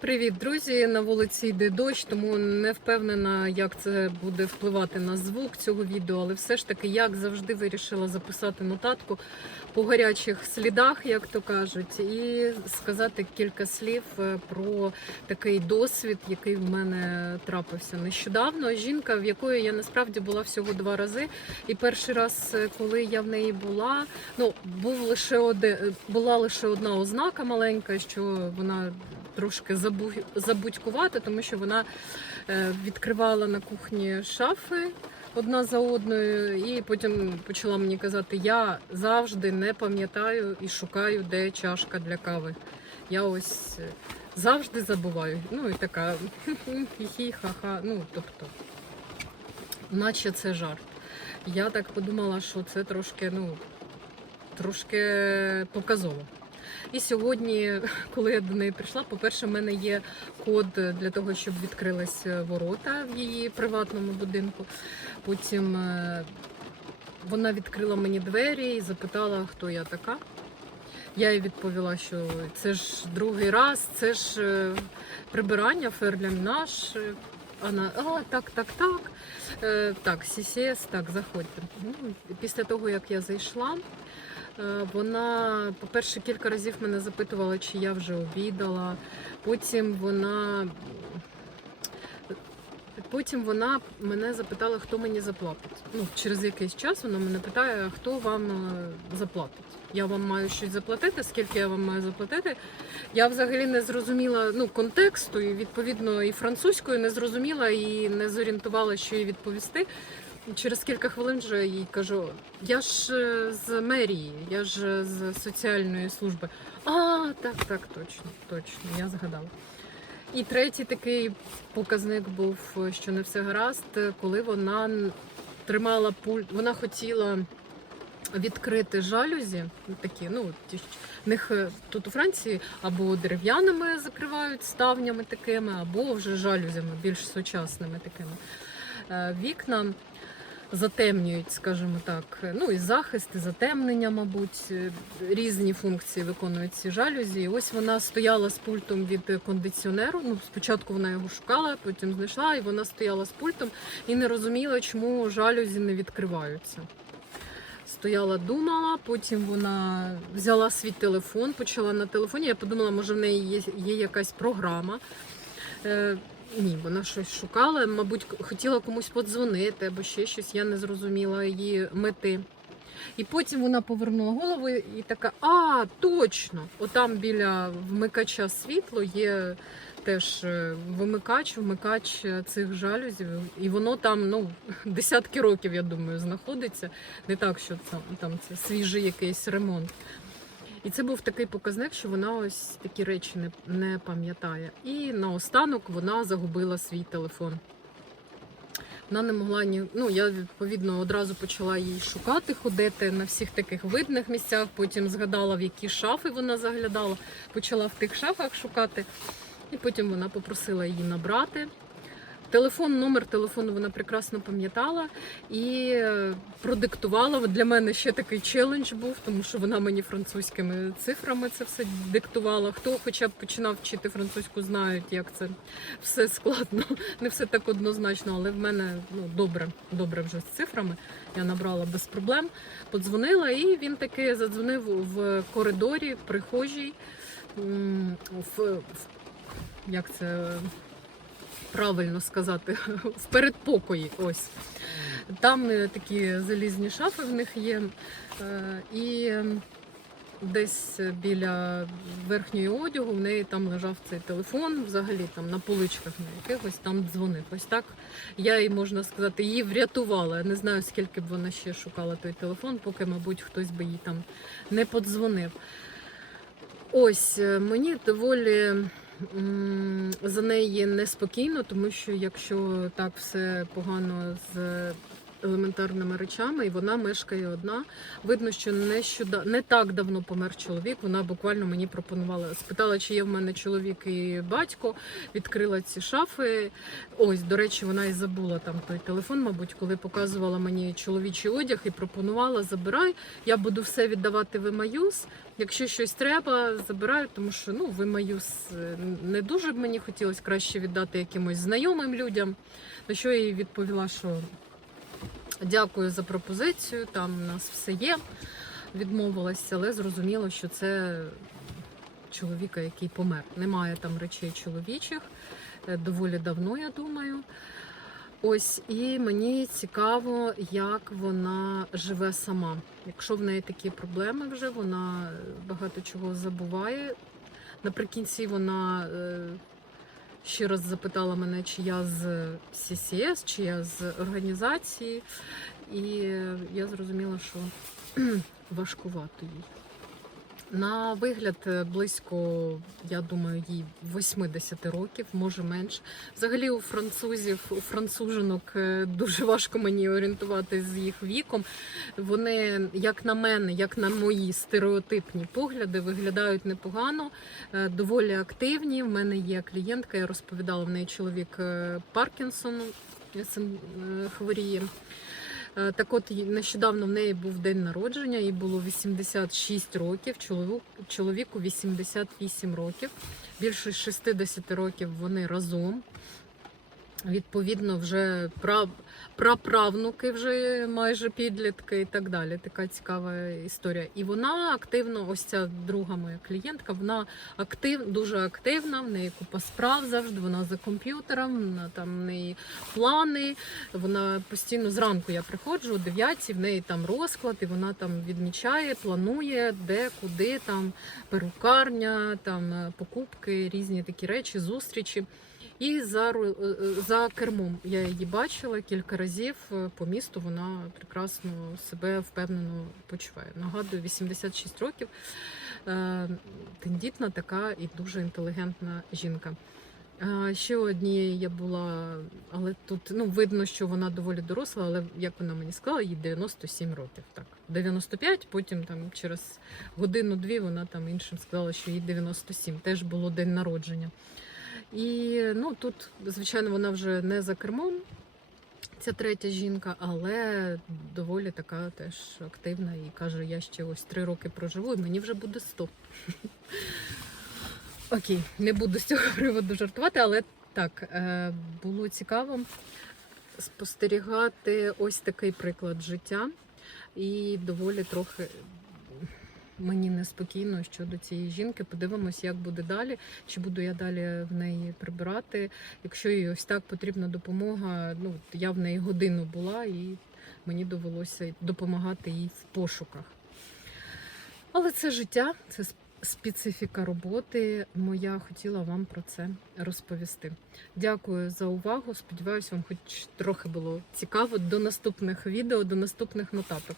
Привіт, друзі! На вулиці йде дощ, тому не впевнена, як це буде впливати на звук цього відео, але все ж таки, як завжди, вирішила записати нотатку по гарячих слідах, як то кажуть, і сказати кілька слів е, про такий досвід, який в мене трапився нещодавно. Жінка, в якої я насправді була всього два рази. І перший раз, е, коли я в неї була, ну був лише один, була лише одна ознака маленька, що вона трошки забу- забудькувата, тому що вона е, відкривала на кухні шафи одна за одною, і потім почала мені казати: я завжди не пам'ятаю і шукаю, де чашка для кави. Я ось е, завжди забуваю. Ну і така хі-хі, ха-ха. Ну, тобто, наче це жарт. Я так подумала, що це трошки, ну, трошки показово. І сьогодні, коли я до неї прийшла, по-перше, в мене є код для того, щоб відкрились ворота в її приватному будинку. Потім е, вона відкрила мені двері і запитала, хто я така. Я їй відповіла, що це ж другий раз, це ж е, прибирання ферлямінаж. Вона, а, так, так, так. Е, так, CCS, так, заходьте. Ну, після того, як я зайшла, Е, Вона, по-перше, кілька разів мене запитувала, чи я вже обідала. Потім вона. Потім вона мене запитала, хто мені заплатить. Ну, через якийсь час вона мене питає, хто вам е, заплатить. Я вам маю щось заплатити, скільки я вам маю заплатити. Я взагалі не зрозуміла ну, контексту, і відповідно і французькою не зрозуміла і не зорієнтувала, що їй відповісти. Через кілька хвилин вже їй кажу: я ж е, з мерії, я ж е, з соціальної служби. А, так, так, точно, точно, я згадала. І третій такий показник був, е, що не все гаразд, коли вона тримала пульт, вона хотіла відкрити жалюзі, такі, ну, ті, них тут у Франції або дерев'яними закривають ставнями такими, або вже жалюзями, більш сучасними такими. Вікна затемнюють, скажімо так. Ну і захист, і затемнення, мабуть, е, різні функції виконують ці жалюзі. І ось вона стояла з пультом від кондиціонеру. Ну, спочатку вона його шукала, потім знайшла, і вона стояла з пультом і не розуміла, чому жалюзі не відкриваються. Стояла, думала, потім вона взяла свій телефон, почала на телефоні. Я подумала, може в неї є, є якась програма. Ні, вона щось шукала, мабуть, хотіла комусь подзвонити або ще щось, я не зрозуміла її мети. І потім вона повернула голову і така: а, точно! Отам біля вмикача світло є теж е, вимикач, вмикач е, цих жалюзів. І воно там ну, десятки років, я думаю, знаходиться. Не так, що там, там це свіжий якийсь ремонт. І це був такий показник, що вона ось такі речі не, не пам'ятає. І наостанок вона загубила свій телефон. Вона не могла ні. Ну, я відповідно одразу почала її шукати, ходити на всіх таких видних місцях. Потім згадала, в які шафи вона заглядала, почала в тих шафах шукати. І потім вона попросила її набрати. Телефон, номер телефону вона прекрасно пам'ятала і е, продиктувала. Для мене ще такий челендж був, тому що вона мені французькими цифрами це все диктувала. Хто хоча б починав вчити французьку, знають, як це все складно, не все так однозначно, але в мене ну, добре, добре вже з цифрами. Я набрала без проблем, подзвонила, і він таки задзвонив в коридорі, в прихожій, в, в як це правильно сказати, в передпокої. Ось. Там е, такі залізні шафи в них є. е, І десь біля верхньої одягу в неї там лежав цей телефон, взагалі там на поличках на якихось там дзвонив. Ось так я їй, можна сказати, її врятувала. Я не знаю, скільки б вона ще шукала той телефон, поки, мабуть, хтось би їй там не подзвонив. Ось е, мені доволі за неї неспокійно, тому що якщо так все погано з елементарними речами, і вона мешкає одна. Видно, що нещода... не так давно помер чоловік. Вона буквально мені пропонувала, спитала, чи є в мене чоловік і батько. Відкрила ці шафи. Ось, до речі, вона і забула там той телефон, мабуть, коли показувала мені чоловічий одяг і пропонувала забирай. Я буду все віддавати в Емаюс. Якщо щось треба, забираю, тому що ну в Емаюс е, не дуже б мені хотілося краще віддати якимось знайомим людям. На що я їй відповіла, що дякую за пропозицію, там у нас все є. Відмовилася, але зрозуміло, що це чоловіка, який помер. Немає там речей чоловічих е, доволі давно, я думаю. Ось і мені цікаво, як вона живе сама. Якщо в неї такі проблеми вже, вона багато чого забуває. Наприкінці вона е, ще раз запитала мене, чи я з CCS, чи я з організації, і я зрозуміла, що важкувато їй. На вигляд е, близько, я думаю, їй 80 років, може менше. Взагалі у французів, у францужинок е, дуже важко мені орієнтувати з їх віком. Вони, як на мене, як на мої стереотипні погляди, виглядають непогано, е, доволі активні. В мене є клієнтка, я розповідала в неї чоловік Паркінсон цим е, хворіє. Е, Так от нещодавно в неї був день народження, їй було 86 років, чоловіку, чоловіку 88 років. Більше 60 років вони разом. Відповідно, вже пра, праправнуки вже майже підлітки і так далі. Така цікава історія. І вона активно, ось ця друга моя клієнтка, вона актив, дуже активна, в неї купа справ завжди, вона за комп'ютером, вона там в неї плани. Вона постійно зранку я приходжу о 9, в неї там розклад, і вона там відмічає, планує, де, куди, там перукарня, там покупки, різні такі речі, зустрічі. І за, е, е, за кермом я її бачила кілька разів е, по місту. Вона прекрасно себе впевнено почуває. Нагадую, 86 років. Тендітна така і дуже інтелігентна жінка. Ще однією я була, але тут ну видно, що вона доволі доросла, але як вона мені сказала, їй 97 років. Так, 95, потім там через годину-дві вона там іншим сказала, що їй 97. Теж було день народження. І ну тут, звичайно, вона вже не за кермом. Ця третя жінка, але доволі така теж активна і каже: я ще ось три роки проживу, і мені вже буде 100. Окей, не буду з цього приводу жартувати, але так, е, було цікаво спостерігати ось такий приклад життя, і доволі трохи мені неспокійно щодо цієї жінки. Подивимось, як буде далі. Чи буду я далі в неї прибирати. Якщо їй ось так потрібна допомога, ну я в неї годину була і мені довелося допомагати їй в пошуках. Але це життя, це специфіка роботи. Моя хотіла вам про це розповісти. Дякую за увагу. Сподіваюся, вам хоч трохи було цікаво. До наступних відео, до наступних нотаток.